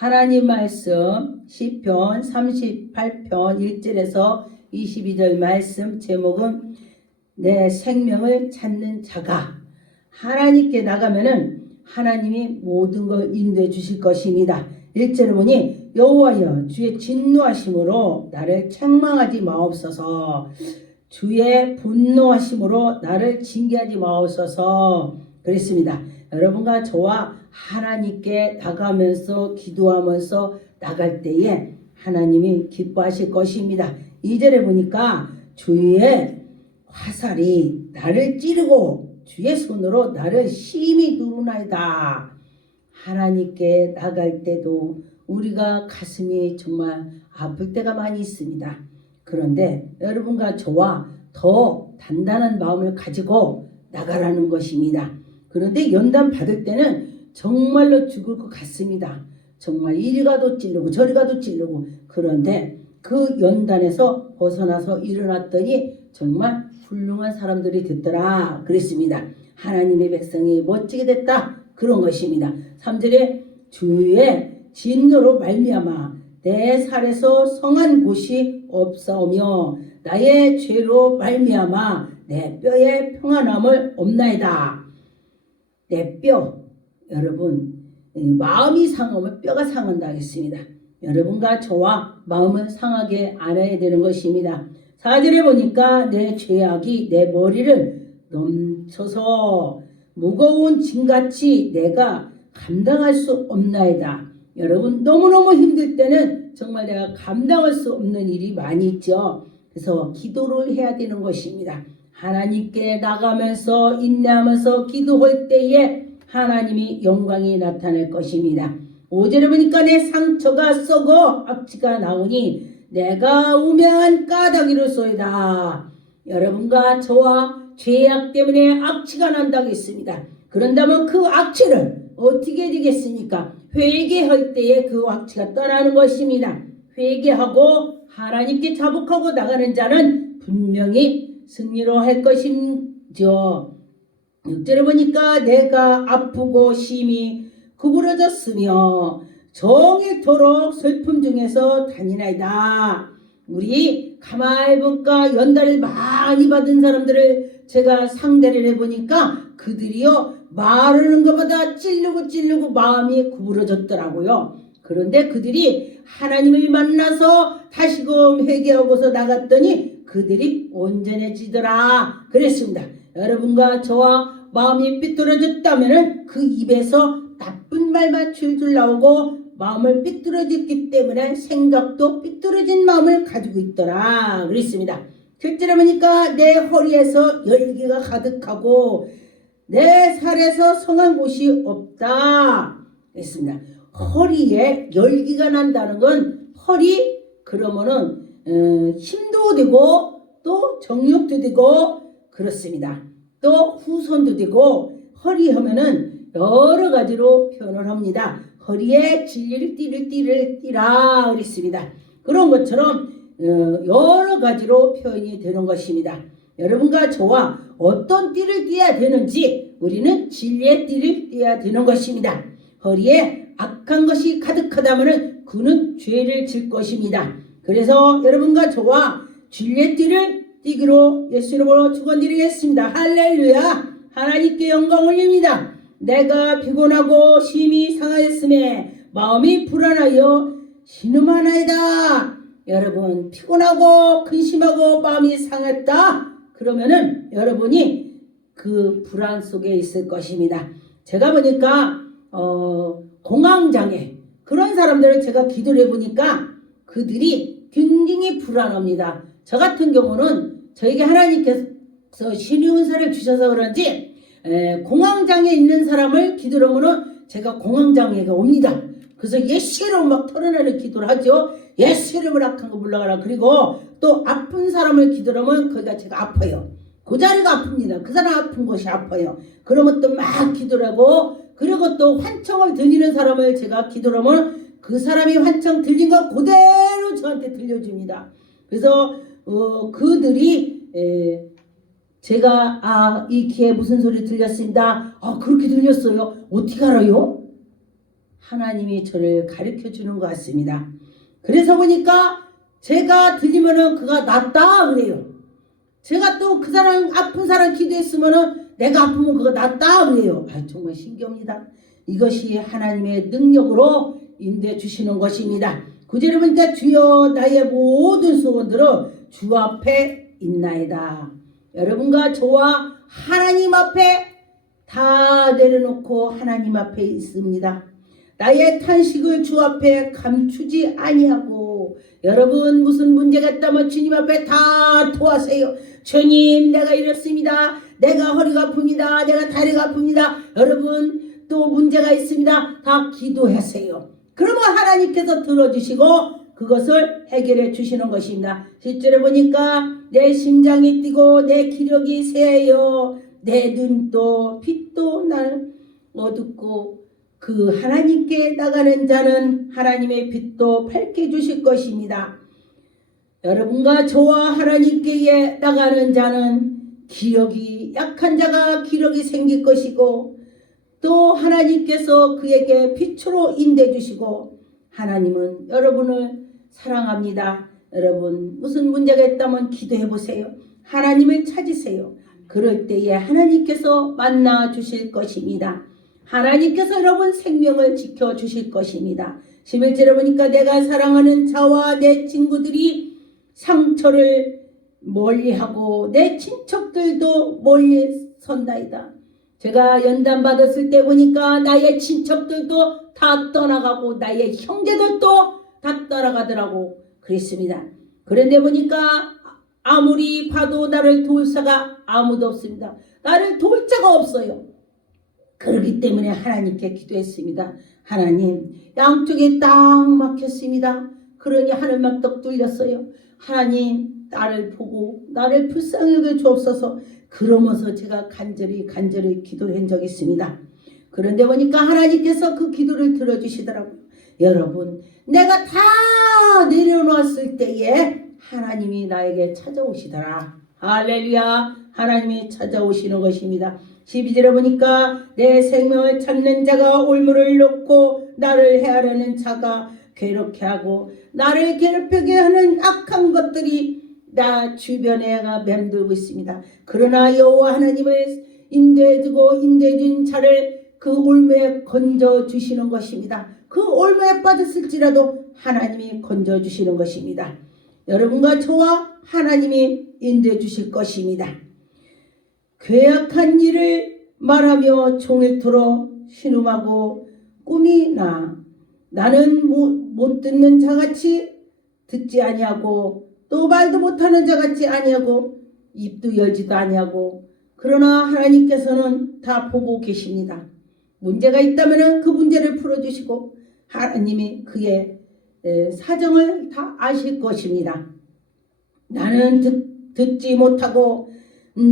하나님 말씀 시편 38편 1절에서 22절 말씀 제목은 내 생명을 찾는 자가. 하나님께 나가면은 하나님이 모든 걸 인도해 주실 것입니다. 1절에 보니 여호와여 주의 진노하심으로 나를 책망하지 마옵소서. 주의 분노하심으로 나를 징계하지 마옵소서. 그랬습니다. 여러분과 저와 하나님께 나가면서 기도하면서 나갈 때에 하나님이 기뻐하실 것입니다. 2절에 보니까 주의 화살이 나를 찌르고 주의 손으로 나를 심히 누르나이다. 하나님께 나갈 때도 우리가 가슴이 정말 아플 때가 많이 있습니다. 그런데 여러분과 저와 더 단단한 마음을 가지고 나가라는 것입니다. 그런데 연단 받을 때는 정말로 죽을 것 같습니다. 정말 이리 가도 찔르고 저리 가도 찔르고. 그런데 그 연단에서 벗어나서 일어났더니 정말 훌륭한 사람들이 됐더라 그랬습니다. 하나님의 백성이 멋지게 됐다 그런 것입니다. 3절에 주의 진노로 말미암아 내 살에서 성한 곳이 없사오며 나의 죄로 말미암아 내 뼈에 평안함을 없나이다. 내 뼈, 여러분 마음이 상하면 뼈가 상한다 하겠습니다. 여러분과 저와 마음을 상하게 안아야 되는 것입니다. 4절에 보니까 내 죄악이 내 머리를 넘쳐서 무거운 짐같이 내가 감당할 수 없나이다. 여러분 너무너무 힘들 때는 정말 내가 감당할 수 없는 일이 많이 있죠. 그래서 기도를 해야 되는 것입니다. 하나님께 나가면서 인내하면서 기도할 때에 하나님이 영광이 나타날 것입니다. 5절에 보니까 내 상처가 썩어 악취가 나오니 내가 우매한 까닭이로소이다. 여러분과 저와 죄악 때문에 악취가 난다고 했습니다. 그런다면 그 악취를 어떻게 되겠습니까? 회개할 때에 그 악취가 떠나는 것입니다. 회개하고 하나님께 자복하고 나가는 자는 분명히 승리로 할 것이죠. 6절에 보니까 내가 아프고 심히 구부러졌으며 종일토록 슬픔 중에서 다니나이다. 우리 가만히 보니까 연단을 많이 받은 사람들을 제가 상대를 해보니까 그들이요 말하는 것보다 찔르고 마음이 구부러졌더라고요. 그런데 그들이 하나님을 만나서 다시금 회개하고서 나갔더니 그들이 온전해지더라 그랬습니다. 여러분과 저와 마음이 삐뚤어졌다면 그 입에서 나쁜 말만 줄줄 나오고 마음을 삐뚤어졌기 때문에 생각도 삐뚤어진 마음을 가지고 있더라 그랬습니다. 첫째로 보니까 내 허리에서 열기가 가득하고 내 살에서 성한 곳이 없다 그랬습니다. 허리에 열기가 난다는 건 허리 그러면은 힘도 되고 또 정력도 되고 그렇습니다. 또 후손도 되고 허리 하면은 여러 가지로 표현을 합니다. 허리에 진리를 띠라 그랬습니다. 그런 것처럼 여러 가지로 표현이 되는 것입니다. 여러분과 저와 어떤 띠를 띠어야 되는지 우리는 진리의 띠를 띠어야 되는 것입니다. 허리에 악한 것이 가득하다면 그는 죄를 질 것입니다. 그래서 여러분과 저와 진리의 띠를 띠기로 예수 이름으로 축원드리겠습니다. 할렐루야. 하나님께 영광 올립니다. 내가 피곤하고 심히 상하였음에 마음이 불안하여 신음하나이다. 여러분 피곤하고 근심하고 마음이 상했다 그러면은 여러분이 그 불안 속에 있을 것입니다. 제가 보니까 공황장애 그런 사람들을 제가 기도를 해보니까 그들이 굉장히 불안합니다. 저 같은 경우는 저에게 하나님께서 신의 은사를 주셔서 그런지 공황장애 있는 사람을 기도를 하면 제가 공황장애가 옵니다. 그래서 예수 이름 막 털어내는 기도를 하죠. 예수 이름을 악한 거 물러가라. 그리고 또 아픈 사람을 기도를 하면 거기가 제가 아파요. 그 자리가 아픕니다. 그 사람 아픈 곳이 아파요. 그러면 또 막 기도를 하고 그리고 또 환청을 들리는 사람을 제가 기도를 하면 그 사람이 환청 들린 거 그대로 저한테 들려줍니다. 그래서 그들이 제가 이 귀에 무슨 소리 들렸습니다. 그렇게 들렸어요. 어떻게 알아요? 하나님이 저를 가르쳐 주는 것 같습니다. 그래서 보니까 제가 들리면은 그가 낫다 그래요. 제가 또 그 사람 아픈 사람 기도했으면은 내가 아프면 그거 낫다 그래요. 정말 신기합니다. 이것이 하나님의 능력으로 인도해 주시는 것입니다. 9절에 보니까 주여 나의 모든 소원들은 주 앞에 있나이다. 여러분과 저와 하나님 앞에 다 내려놓고 하나님 앞에 있습니다. 나의 탄식을 주 앞에 감추지 아니하고 여러분 무슨 문제가 있다면 주님 앞에 다 토하세요. 주님 내가 이렇습니다. 내가 허리가 아픕니다. 내가 다리가 아픕니다. 여러분 또 문제가 있습니다. 다 기도하세요. 그러면 하나님께서 들어주시고 그것을 해결해 주시는 것입니다. 실제로 보니까 내 심장이 뛰고 내 기력이 새요. 내 눈도 빛도 날 어둡고 그 하나님께 나가는 자는 하나님의 빛도 밝게 주실 것입니다. 여러분과 저와 하나님께 나가는 자는 기력이 약한 자가 기력이 생길 것이고 또 하나님께서 그에게 빛으로 인도해 주시고 하나님은 여러분을 사랑합니다. 여러분 무슨 문제가 있다면 기도해 보세요. 하나님을 찾으세요. 그럴 때에 하나님께서 만나 주실 것입니다. 하나님께서 여러분 생명을 지켜주실 것입니다. 11절에 보니까 내가 사랑하는 자와 내 친구들이 상처를 멀리하고 내 친척들도 멀리 선다이다. 제가 연단 받았을 때 보니까 나의 친척들도 다 떠나가고 나의 형제들도 다 떠나가더라고 그랬습니다. 그런데 보니까 아무리 봐도 나를 도울 자가 아무도 없습니다. 나를 도울 자가 없어요. 그렇기 때문에 하나님께 기도했습니다. 하나님 양쪽에 딱 막혔습니다. 그러니 하늘만 떡 뚫렸어요. 하나님 나를 보고 나를 불쌍히 여겨 주옵소서. 그러면서 제가 간절히 기도를 한 적이 있습니다. 그런데 보니까 하나님께서 그 기도를 들어주시더라고요. 여러분 내가 다 내려놓았을 때에 하나님이 나에게 찾아오시더라. 할렐루야. 하나님이 찾아오시는 것입니다. 12절에 보니까 내 생명을 찾는 자가 올무를 놓고 나를 해하려는 자가 괴롭게 하고 나를 괴롭히게 하는 악한 것들이 나 주변에 맴돌고 있습니다. 그러나 여호와 하나님을 인도해주고 인도해준 자를 그 올무에 건져주시는 것입니다. 그 올무에 빠졌을지라도 하나님이 건져주시는 것입니다. 여러분과 저와 하나님이 인도해 주실 것입니다. 괴악한 일을 말하며 종일토록 신음하고 꿈이 나는 못 듣는 자같이 듣지 아니하고 또 말도 못하는 자같이 아니하고 입도 열지도 아니하고 그러나 하나님께서는 다 보고 계십니다. 문제가 있다면 그 문제를 풀어주시고 하나님이 그의 사정을 다 아실 것입니다. 나는 듣지 못하고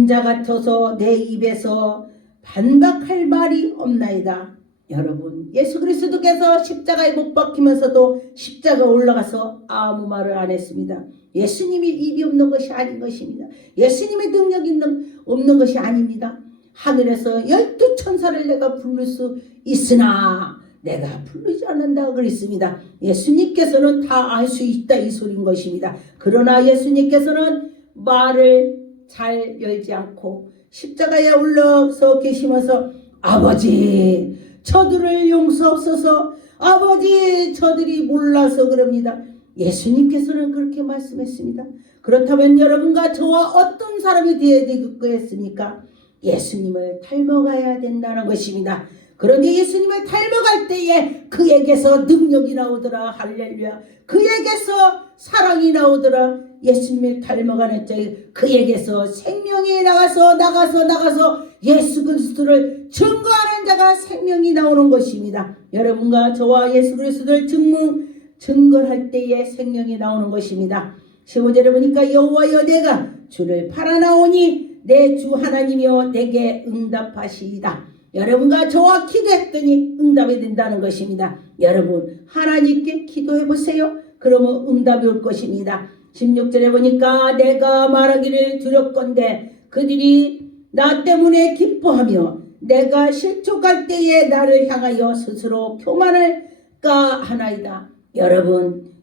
자 같아서 내 입에서 반박할 말이 없나이다. 여러분 예수 그리스도께서 십자가에 못 박히면서도 십자가 올라가서 아무 말을 안 했습니다. 예수님이 입이 없는 것이 아닌 것입니다. 예수님의 능력이 없는 것이 아닙니다. 하늘에서 12천사를 내가 부를 수 있으나 내가 부르지 않는다 그랬습니다. 예수님께서는 다 알 수 있다 이 소리인 것입니다. 그러나 예수님께서는 말을 잘 열지 않고 십자가에 올라서 계시면서 아버지 저들을 용서하옵소서. 아버지 저들이 몰라서 그럽니다. 예수님께서는 그렇게 말씀했습니다. 그렇다면 여러분과 저와 어떤 사람이 되어야 되겠습니까? 예수님을 닮아가야 된다는 것입니다. 그런데 예수님을 닮아갈 때에 그에게서 능력이 나오더라. 할렐루야. 그에게서 사랑이 나오더라. 예수님을 닮아가는 자에 그에게서 생명이 나가서 예수 그리스도를 증거하는 자가 생명이 나오는 것입니다. 여러분과 저와 예수 그리스도를 증거할 때에 생명이 나오는 것입니다. 15절에 보니까 여호와여 내가 주를 팔아나오니 내 주 하나님이여 내게 응답하시이다. 여러분과 저와 기도했더니 응답이 된다는 것입니다. 여러분 하나님께 기도해 보세요. 그러면 응답이 올 것입니다. 16절에 보니까 내가 말하기를 두렵건대 그들이 나 때문에 기뻐하며 내가 실족할 때에 나를 향하여 스스로 교만할까 하나이다.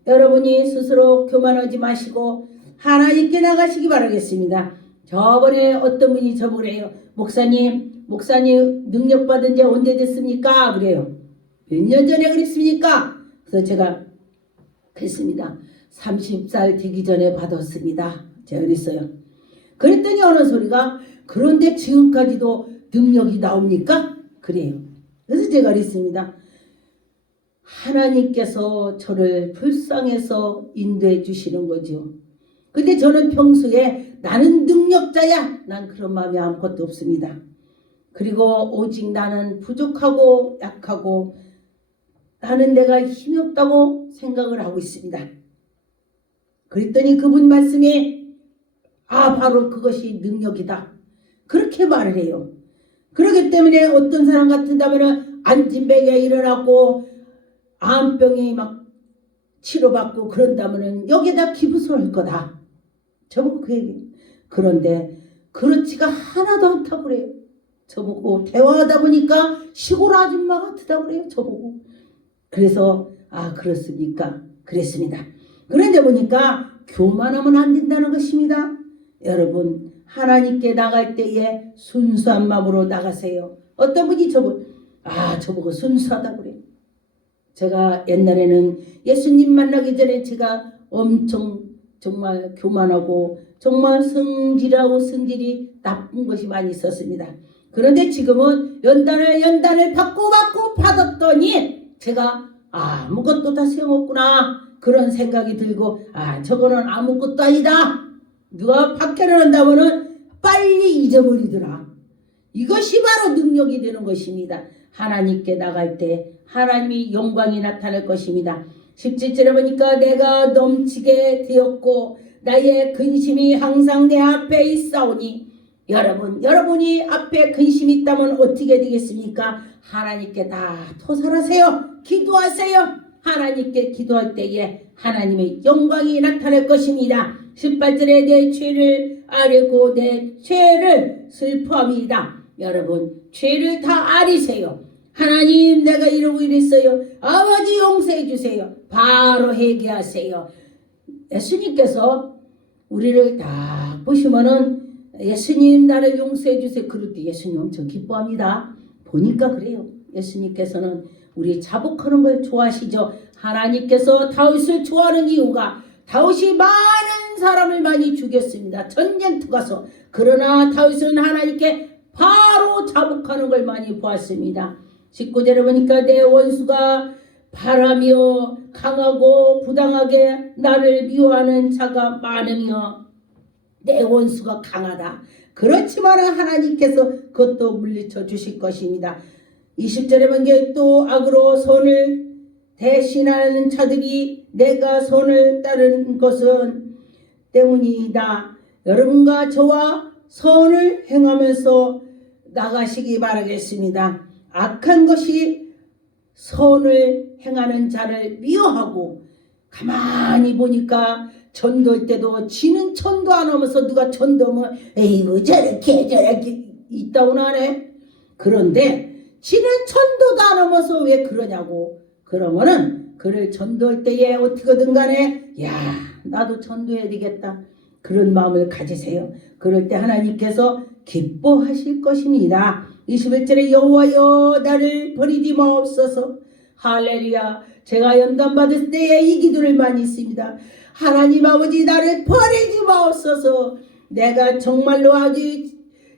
여러분이 스스로 교만하지 마시고 하나님께 나가시기 바라겠습니다. 저번에 어떤 분이 저보고 그래요. 목사님 능력 받은 지 언제 됐습니까? 그래요. 몇 년 전에 그랬습니까? 그래서 제가 그랬습니다. 30살 되기 전에 받았습니다. 제가 그랬어요. 그랬더니 어느 소리가 그런데 지금까지도 능력이 나옵니까? 그래요. 그래서 제가 그랬습니다. 하나님께서 저를 불쌍해서 인도해 주시는 거죠. 근데 저는 평소에 나는 능력자야. 난 그런 마음이 아무것도 없습니다. 그리고 오직 나는 부족하고 약하고 나는 내가 힘이 없다고 생각을 하고 있습니다. 그랬더니 그분 말씀에 바로 그것이 능력이다. 그렇게 말을 해요. 그렇기 때문에 어떤 사람 같은다면 안진뱅이가 일어났고 암병이 막 치료받고 그런다면 여기에다 기부서일 거다. 저보고 그 얘기. 그런데 그렇지가 하나도 않다고 그래요. 저보고 대화하다 보니까 시골 아줌마 같다고 그래요. 저보고. 그래서 그렇습니까? 그랬습니다. 그런데 보니까 교만하면 안 된다는 것입니다. 여러분 하나님께 나갈 때에 순수한 마음으로 나가세요. 어떤 분이 저보고 순수하다고 그래요. 제가 옛날에는 예수님 만나기 전에 제가 엄청 정말 교만하고 정말 성질이 나쁜 것이 많이 있었습니다. 그런데 지금은 연단을 받고 받았더니 제가 아무것도 다 소용없구나 그런 생각이 들고 저거는 아무것도 아니다. 누가 박해를 한다면은 빨리 잊어버리더라. 이것이 바로 능력이 되는 것입니다. 하나님께 나갈 때 하나님이 영광이 나타날 것입니다. 17절에 보니까 내가 넘치게 되었고 나의 근심이 항상 내 앞에 있사오니 여러분이 앞에 근심이 있다면 어떻게 되겠습니까? 하나님께 다 토설하세요. 기도하세요. 하나님께 기도할 때에 하나님의 영광이 나타날 것입니다. 18절에 내 죄를 아뢰고 내 죄를 슬퍼합니다. 여러분 죄를 다 아리세요. 하나님 내가 이러고 이랬어요. 아버지 용서해 주세요. 바로 회개하세요. 예수님께서 우리를 딱 보시면은 예수님 나를 용서해 주세요. 그럴 때 예수님 엄청 기뻐합니다. 보니까 그래요. 예수님께서는 우리 자복하는 걸 좋아하시죠. 하나님께서 다윗을 좋아하는 이유가 다윗이 많은 사람을 많이 죽였습니다. 전쟁터 가서. 그러나 다윗은 하나님께 바로 자복하는 걸 많이 보았습니다. 19절에 보니까 내 원수가 바라며 강하고 부당하게 나를 미워하는 자가 많으며 내 원수가 강하다. 그렇지만 하나님께서 그것도 물리쳐 주실 것입니다. 20절에 보니까 또 악으로 선을 대신하는 자들이 내가 선을 따른 것은 때문이다. 여러분과 저와 선을 행하면서 나가시기 바라겠습니다. 악한 것이 선을 행하는 자를 미워하고 가만히 보니까 전도할 때도 지는 전도 안 하면서 누가 전도하면 에이구 저렇게 있다고 하네. 그런데 지는 전도도 안 하면서 왜 그러냐고. 그러면은 그를 전도할 때에 어떻게든 간에 나도 전도해야 되겠다. 그런 마음을 가지세요. 그럴 때 하나님께서 기뻐하실 것입니다. 21절에 여호와여 나를 버리지 마옵소서. 할렐루야. 제가 연단받을 때에 이 기도를 많이 했습니다. 하나님 아버지 나를 버리지 마옵소서. 내가 정말로 아주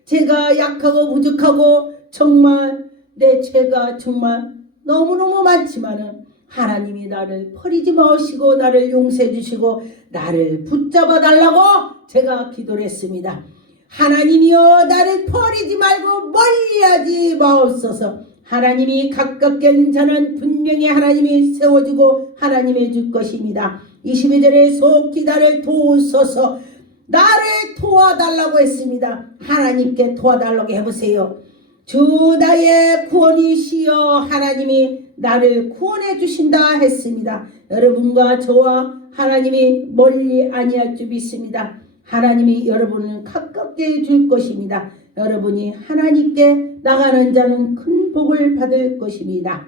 제가 약하고 부족하고 정말 내 죄가 정말 너무너무 많지만은 하나님이 나를 버리지 마시고 나를 용서해 주시고 나를 붙잡아 달라고 제가 기도를 했습니다. 하나님이여 나를 버리지 말고 멀리하지 마옵소서. 하나님이 가깝게 있는 자는 분명히 하나님이 세워주고 하나님이 해줄 것입니다. 22절에 속히 나를 도우소서. 나를 도와달라고 했습니다. 하나님께 도와달라고 해보세요. 주 나의 구원이시여 하나님이 나를 구원해 주신다 했습니다. 여러분과 저와 하나님이 멀리 아니할 줄 믿습니다. 하나님이 여러분을 가깝게 해줄 것입니다. 여러분이 하나님께 나가는 자는 큰 복을 받을 것입니다.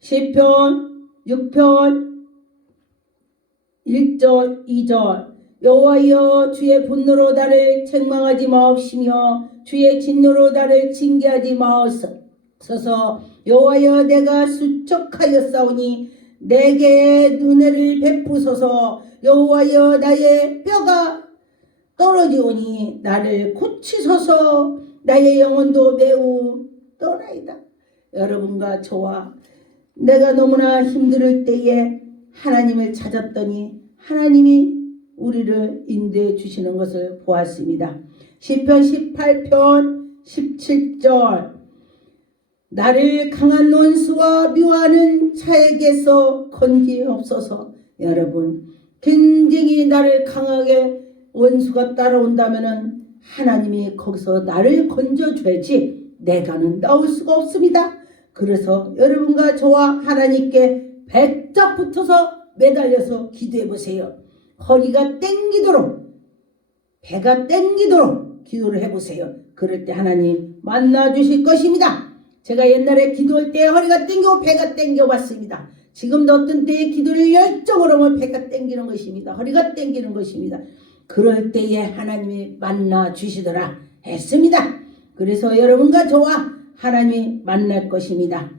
시편 6편 1절 2절 여호와여 주의 분노로 나를 책망하지 마옵시며 주의 진노로 나를 징계하지 마옵소서. 여호와여 내가 수척하였사오니 내게 은혜를 베푸소서. 여호와여 나의 뼈가 떨어지오니 나를 고치소서. 나의 영혼도 매우 떠나이다. 여러분과 저와 내가 너무나 힘들 때에 하나님을 찾았더니 하나님이 우리를 인도해 주시는 것을 보았습니다. 시편 18편 17절 나를 강한 원수와 미워하는 자에게서 건지옵소서. 여러분 굉장히 나를 강하게 원수가 따라온다면 하나님이 거기서 나를 건져줘야지 내가는 나올 수가 없습니다. 그래서 여러분과 저와 하나님께 백작 붙어서 매달려서 기도해 보세요. 허리가 땡기도록 배가 땡기도록 기도를 해보세요. 그럴 때 하나님 만나주실 것입니다. 제가 옛날에 기도할 때 허리가 땡기고 배가 땡겨봤습니다. 지금도 어떤 때에 기도를 열정으로 하면 배가 땡기는 것입니다. 허리가 땡기는 것입니다. 그럴 때에 하나님이 만나주시더라 했습니다. 그래서 여러분과 저와 하나님이 만날 것입니다.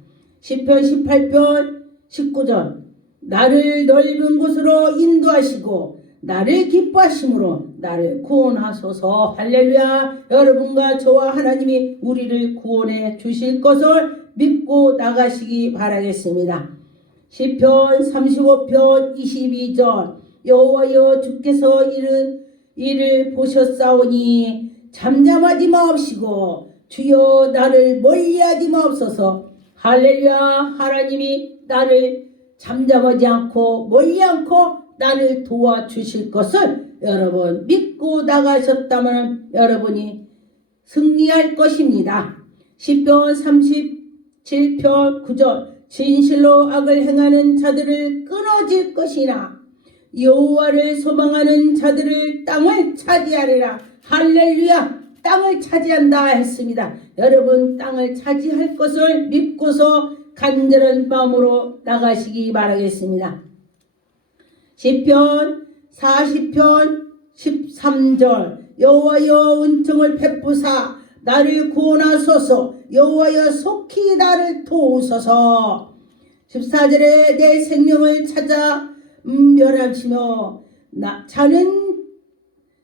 시편 18편 19절 나를 넓은 곳으로 인도하시고 나를 기뻐하심으로 나를 구원하소서. 할렐루야. 여러분과 저와 하나님이 우리를 구원해 주실 것을 믿고 나가시기 바라겠습니다. 시편 35편 22절 여호와여 주께서 이를 보셨사오니 잠잠하지 마옵시고 주여 나를 멀리하지 마옵소서. 할렐루야. 하나님이 나를 잠잠하지 않고 멀리 않고 나를 도와주실 것을 여러분 믿고 나가셨다면 여러분이 승리할 것입니다. 시편 37편 9절 진실로 악을 행하는 자들을 끊어질 것이나 여호와를 소망하는 자들을 땅을 차지하리라. 할렐루야. 땅을 차지한다 했습니다. 여러분 땅을 차지할 것을 믿고서 간절한 마음으로 나가시기 바라겠습니다. 시편 40편 13절 여호와여 은총을 베푸사 나를 구원하소서. 여호와여 속히 나를 도우소서. 14절에 내 생명을 찾아 멸하시며 자는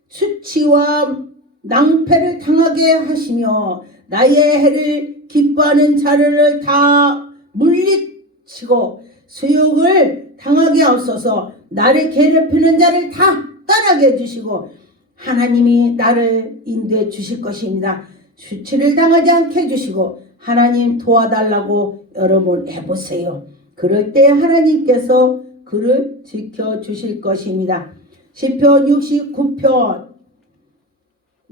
수치와 낭패를 당하게 하시며 나의 해를 기뻐하는 자를 다 물리치고 수욕을 당하게 하옵소서. 나를 괴롭히는 자를 다 떠나게 해주시고 하나님이 나를 인도해 주실 것입니다. 수치를 당하지 않게 해주시고 하나님 도와달라고 여러분 해보세요. 그럴 때 하나님께서 그를 지켜주실 것입니다. 시편 69편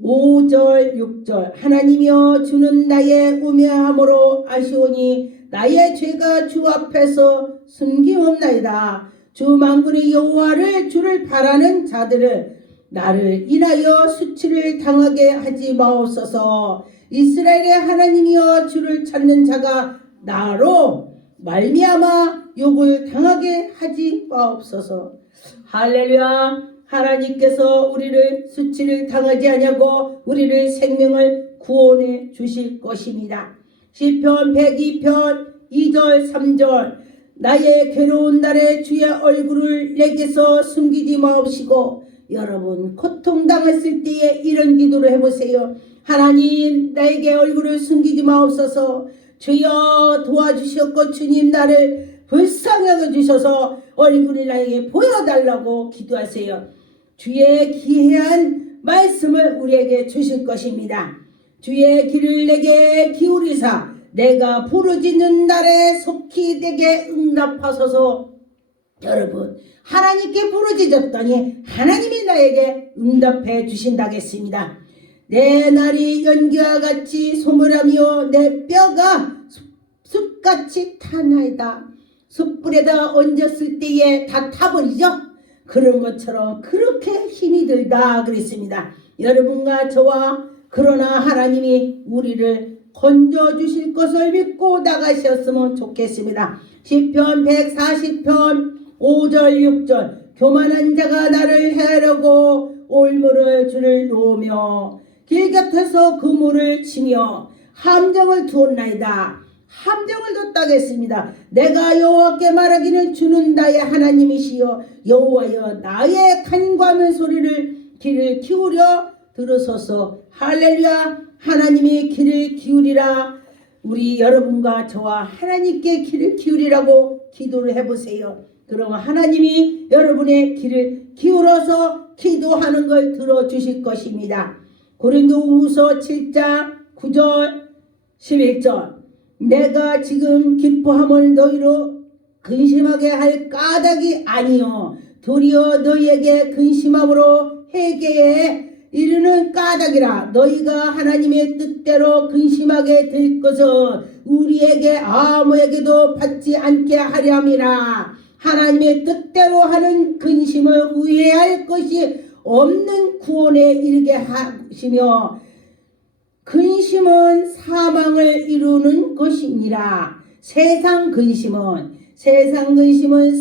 5절 6절 하나님이여 주는 나의 우매함으로 아시오니 나의 죄가 주 앞에서 숨김없나이다. 주 만군의 여호와를 주를 바라는 자들을 나를 인하여 수치를 당하게 하지 마옵소서. 이스라엘의 하나님이여 주를 찾는 자가 나로 말미암아 욕을 당하게 하지 마옵소서. 할렐루야. 하나님께서 우리를 수치를 당하지 아니하고 우리를 생명을 구원해 주실 것입니다. 시편 102편 2절 3절 나의 괴로운 날에 주의 얼굴을 내게서 숨기지 마옵시고 여러분 고통당했을 때에 이런 기도를 해보세요. 하나님 나에게 얼굴을 숨기지 마옵소서. 주여 도와주셨고 주님 나를 불쌍히 주셔서 얼굴을 나에게 보여달라고 기도하세요. 주의 기이한 말씀을 우리에게 주실 것입니다. 주의 귀를 내게 기울이사 내가 부르짖는 날에 속히 내게 응답하소서. 여러분 하나님께 부르짖었더니 하나님이 나에게 응답해 주신다겠습니다. 내 날이 연기와 같이 소멸하며 내 뼈가 숯같이 타나이다. 숯불에다 얹었을 때에 다 타버리죠. 그런 것처럼 그렇게 힘이 들다 그랬습니다. 여러분과 저와 그러나 하나님이 우리를 건져주실 것을 믿고 나가셨으면 좋겠습니다. 시편 140편 5절 6절 교만한 자가 나를 해하려고 올무를 줄을 놓으며 길 곁에서 그물을 치며 함정을 두었나이다. 함정을 뒀다겠습니다. 내가 여호와께 말하기는 주는 나의 하나님이시여 여호와여 나의 간구하는 소리를 귀를 기울여 들으소서. 할렐루야. 하나님이 귀를 기울이라. 우리 여러분과 저와 하나님께 귀를 기울이라고 기도를 해보세요. 그러면 하나님이 여러분의 귀를 기울여서 기도하는 걸 들어주실 것입니다. 고린도후서 7장 9절 11절 내가 지금 기뻐함을 너희로 근심하게 할 까닭이 아니요 도리어 너희에게 근심함으로 회개에 이르는 까닭이라. 너희가 하나님의 뜻대로 근심하게 될 것은 우리에게 아무에게도 받지 않게 하려 함이라. 하나님의 뜻대로 하는 근심을 후회할 것이 없는 구원에 이르게 하시며 근심은 사망을 이루는 것이니라. 세상 근심은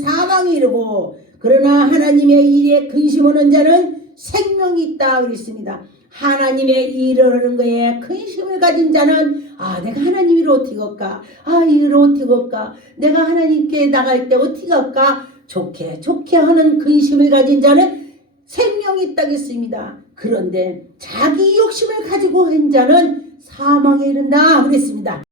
사망이 이르고 그러나 하나님의 일에 근심하는 자는 생명이 있다 그랬습니다. 하나님의 일을 하는 거에 근심을 가진 자는 내가 하나님 일을 어떻게 할까? 이를 어떻게 할까? 내가 하나님께 나갈 때 어떻게 할까? 좋게 하는 근심을 가진 자는 생명이 있다겠습니다. 그런데 자기 욕심을 가지고 한 자는 사망에 이른다 그랬습니다.